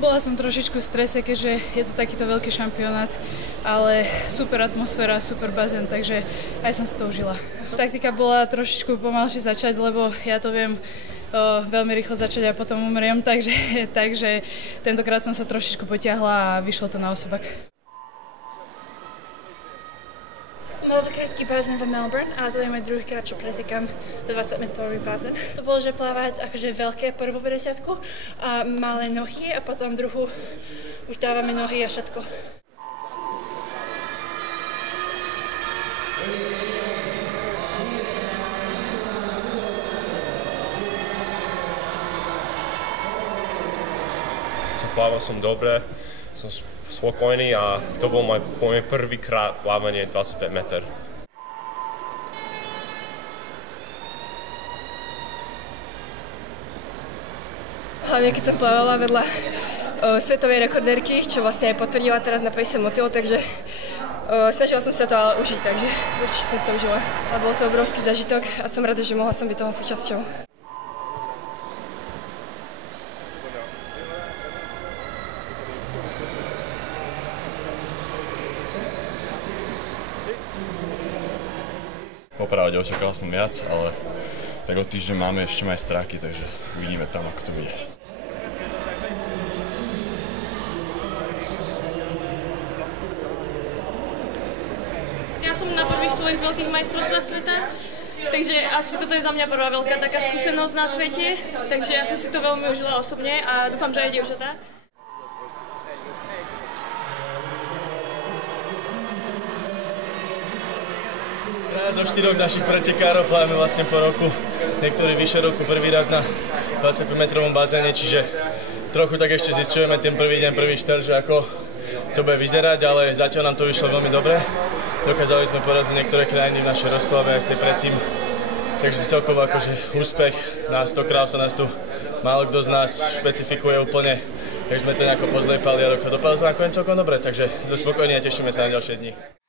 Bola som trošičku v strese, keďže je to takýto veľký šampionát, ale super atmosféra, super bazén, takže aj som si to užila. Taktika bola trošičku pomalšie začať, lebo ja to viem veľmi rýchlo začať a potom umriem, takže tentokrát som sa trošičku potiahla a vyšlo to na osobák. Mala krátký bazén v Melbourne a to je môj druhýkrát, čo pretekám 20-metrový bazén. To bolo, že plávať akože veľké prvú 50-ku a malé nohy a potom druhú už dávame nohy a všetko. Plával som dobre, som spokojný a to bol môj prvýkrát plávanie 25 meter. Hlavne keď som plávala vedľa svetovej rekordérky, čo vlastne aj potvrdila teraz na 50 motýl, takže snažila som sa to ale užiť, takže určite som si to užila. Ale bol to obrovský zážitok a som rada, že mohla som byť toho súčasťou. Popravde očakával som viac, ale tak o týždeň máme ešte majstráky, takže uvidíme tam, ako to bude. Ja som na prvých svojich veľkých majstrovstvách sveta, takže asi toto je za mňa prvá veľká taká skúsenosť na svete, takže ja som si to veľmi užila osobne a dúfam, že aj dievčatá. Zo 4 našich pretekárov plávame vlastne po roku, niektorí vyše roku, prvý raz na 25-metrovom bazéne, čiže trochu tak ešte zisťujeme ten prvý deň, prvý štart, že ako to bude vyzerať, ale zatiaľ nám to vyšlo veľmi dobre. Dokázali sme poraziť niektoré krajiny v našej rozplave aj z tej predtým, takže celkovo akože úspech na 100 kráľov sa nás tu málo kto z nás špecifikuje úplne, takže sme to nejako pozliepali a dopadlo to nakoniec celkom dobre, takže sme spokojní a tešíme sa na ďalšie dni.